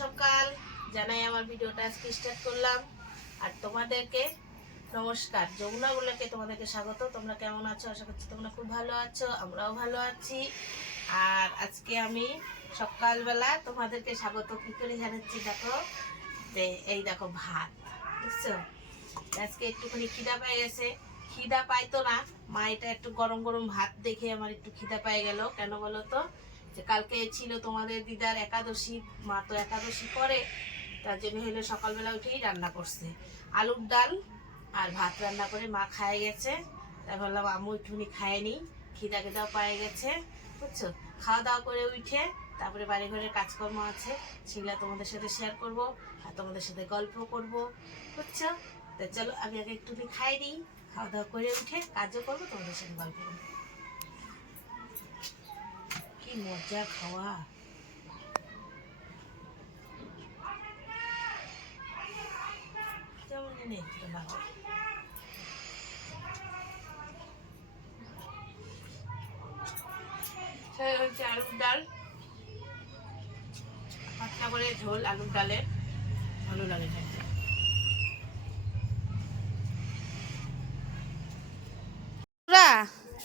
সকাল জানাই আমার ভিডিওটা আজকে স্টার্ট করলাম। আর তোমাদেরকে নমস্কার, যমুনাগুলোকে তোমাদেরকে স্বাগত। তোমরা কেমন আছো? আশা করছি তোমরা খুব ভালো আছো, আমরাও ভালো আছি। আর আজকে আমি সকালবেলা তোমাদেরকে স্বাগত কী করে জানাচ্ছি দেখো, যে এই দেখো ভাত, বুঝছো? আজকে একটুখানি খিদা পেয়ে গেছে। খিদা পাইতো না, মা এটা একটু গরম গরম ভাত দেখে আমার একটু খিদা পেয়ে গেল। কেন বলো তো, যে কালকে ছিল তোমাদের দিদার একাদশী, মা তো একাদশী করে, তার জন্য হলো সকালবেলা উঠেই রান্না করছে আলুর ডাল আর ভাত রান্না করে মা খায় গেছে। তাই ভাবলাম আমিও একটুখানি খায় নিই, খিদা খিদাও পায়ে গেছে, বুঝছো? খাওয়া দাওয়া করে উঠে তারপরে বাড়ি ঘরের কাজকর্ম আছে, সেগুলো তোমাদের সাথে শেয়ার করব আর তোমাদের সাথে গল্প করব, বুঝছো? তো চলো আমি আগে একটুখানি খাই নিই, খাওয়া দাওয়া করে উঠে কাজও করবো, তোমাদের সাথে গল্প করবো। কি মজা খাওয়া! যেমন নেই ভালো হচ্ছে আলুর ডাল, পাতলা করে ঝোল আলুর ডালের, ভালো লাগে খেতে।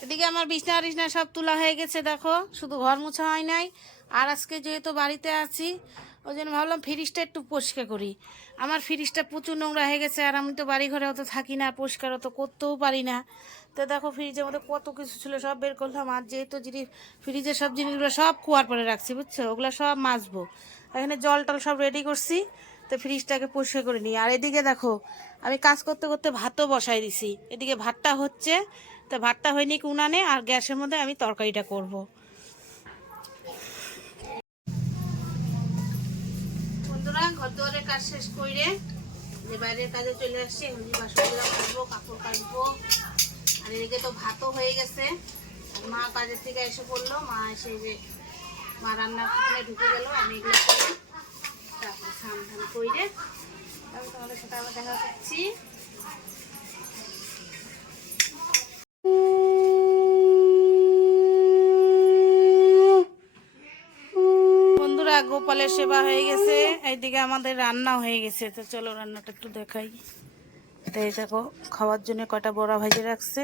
এদিকে আমার বিছনা টিছনা সব তোলা হয়ে গেছে, দেখো শুধু ঘর মোছা হয় নাই। আর আজকে যেহেতু বাড়িতে আছি, ওই জন্য ভাবলাম ফ্রিজটা একটু পরিষ্কার করি। আমার ফ্রিজটা প্রচুর নোংরা হয়ে গেছে, আর আমি তো বাড়ি ঘরে অত থাকি না, পরিষ্কার অত করতেও পারি না। তো দেখো ফ্রিজের মধ্যে কত কিছু ছিল, সব বের করলাম। আর যেহেতু ফ্রিজের সব জিনিসগুলো সব কুয়ার পরে রাখছি, বুঝছো? ওগুলো সব মাজবো। এখানে জল টল সব রেডি করছি, তো ফ্রিজটাকে পরিষ্কার করে নিই। আর এদিকে দেখো আমি কাজ করতে করতে ভাতও বসাই দিছি, এদিকে ভাতটা হচ্ছে। তো ভাতটা হয়নি কি উনানে, আর গ্যাসের মধ্যে আমি তরকারিটা করব। বন্ধুরা ঘর দুয়ারের কাজ শেষ করে যে বাইরের কাজে চলে আসছি, এমনি বাসনগুলো কাটবো, কাপড় কাটবো। আর এদিকে তো ভাতও হয়ে গেছে। মা কাজের থেকে এসে পড়লো, মা এসে যে মা রান্নার করে ঢুকে গেল, আমি এগুলো করে তারপর স্নান ধান করে আমি তোমাদের সাথে আবার দেখা করছি। বন্ধুরা গোপালের সেবা হয়ে গেছে, এইদিকে আমাদের রান্না হয়ে গেছে। তো চলো রান্নাটা একটু দেখাই। তো এই দেখো খাওয়ার জন্য কটা বড়া ভাজি রাখছে,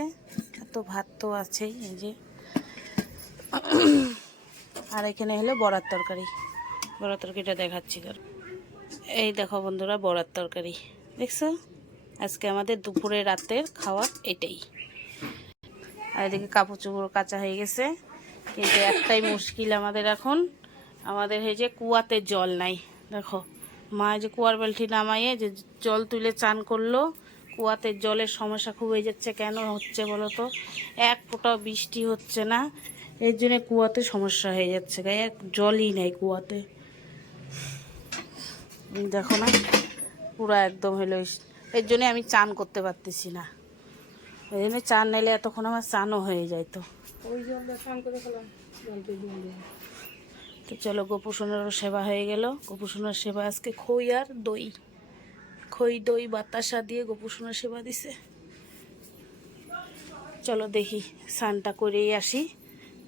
তো ভাত তো আছেই এই যে। আর এখানে হলো বড়ার তরকারি, বড়ার তরকারিটা দেখাচ্ছি। এই দেখো বন্ধুরা বড়ার তরকারি, দেখছো? আজকে আমাদের দুপুরে রাতের খাওয়ার এটাই। আর এদিকে কাপড় চোপড় কাচা হয়ে গেছে, কিন্তু একটাই মুশকিল আমাদের এখন, আমাদের এই যে কুয়াতে জল নাই। দেখো মা যে কুয়ার বালতি নামাইয়ে যে জল তুলে চান করলো, কুয়াতে জলের সমস্যা খুব হয়ে যাচ্ছে। কেন হচ্ছে বলো তো? এক ফোঁটাও বৃষ্টি হচ্ছে না, এর জন্য কুয়াতে সমস্যা হয়ে যাচ্ছে, এক জলই নেই কুয়াতে। দেখো না পুরো একদম হলো, এর জন্যে আমি চান করতে পারতেছি না। এই জন্য চান নাইলে এতক্ষণ আমার চানও হয়ে যাইতো। ওই জলটা চান করে ফেলাম। তো চলো গোপুসোনারও সেবা হয়ে গেল। গোপুসোনার সেবা আজকে খই আর দই, খই দই বাতাসা দিয়ে গোপুসোনার সেবা দিছে। চলো দেখি স্নানটা করেই আসি,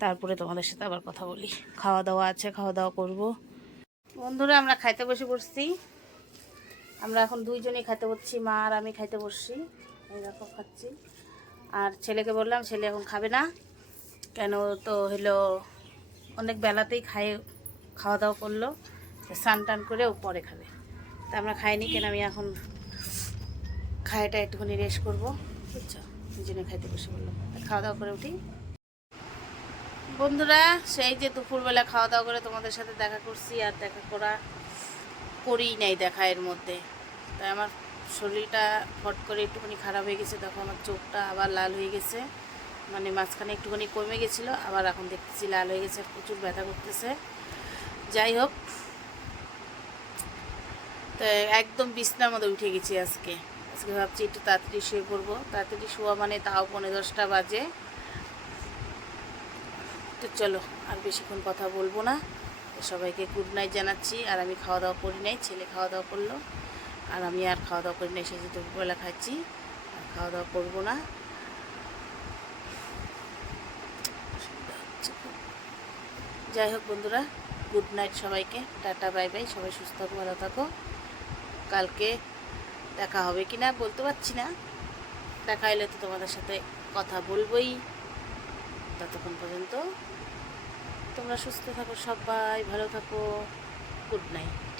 তারপরে তোমাদের সাথে আবার কথা বলি। খাওয়া দাওয়া আছে, খাওয়া দাওয়া করব। বন্ধুরা আমরা খাইতে বসে পড়ছি, আমরা এখন দুইজনেই খাইতে বসছি, মা আর আমি খাইতে বসছি। এইরকম খাচ্ছি। আর ছেলেকে বললাম, ছেলে এখন খাবে না, কেন তো হলো অনেক বেলাতেই খাওয়া দাওয়া করলো, স্নান টান করে ও পরে খাবে। তা আমরা খাইনি, কেন আমি এখন খাইটা একটুখানি রেস্ট করবো, বুঝছো? ওই জন্য খাইতে বসে বললাম, খাওয়া দাওয়া করে উঠি। বন্ধুরা সেই যে দুপুরবেলা খাওয়া দাওয়া করে তোমাদের সাথে দেখা করছি, আর দেখা করেই নাই দেখা এর মধ্যে। তাই আমার শরীরটা ফট করে একটুখানি খারাপ হয়ে গেছে। দেখো আমার চোখটা আবার লাল হয়ে গেছে, মানে মাঝখানে একটুখানি কমে গেছিলো, আবার এখন দেখতেছি লাল হয়ে গেছে, প্রচুর ব্যথা করতেছে। যাই হোক, তো একদম বিছনার মধ্যে উঠে গেছি আজকে। ভাবছি একটু তাড়াতাড়ি শুয়ে পড়বো, তাড়াতাড়ি শোয়া মানে তাও 9:30 বাজে। তো চলো আর বেশিক্ষণ কথা বলবো না, সবাইকে গুড নাইট জানাচ্ছি। আর আমি খাওয়া দাওয়া করি নাই, ছেলে খাওয়া দাওয়া করলো, আর আমি আর খাওয়া দাওয়া করি নাই। সেই যে দুপুরবেলা খাচ্ছি, আর খাওয়া দাওয়া করবো না। যাই হোক বন্ধুরা, গুড নাইট সবাইকে, টাটা বাই বাই। সবাই সুস্থ থাকো, ভালো থাকো। কালকে দেখা হবে কি না বলতে পারছি না, দেখা এলে তো তোমাদের সাথে কথা বলবোই। ততক্ষণ পর্যন্ত তোমরা সুস্থ থাকো, সবাই ভালো থাকো। Good night.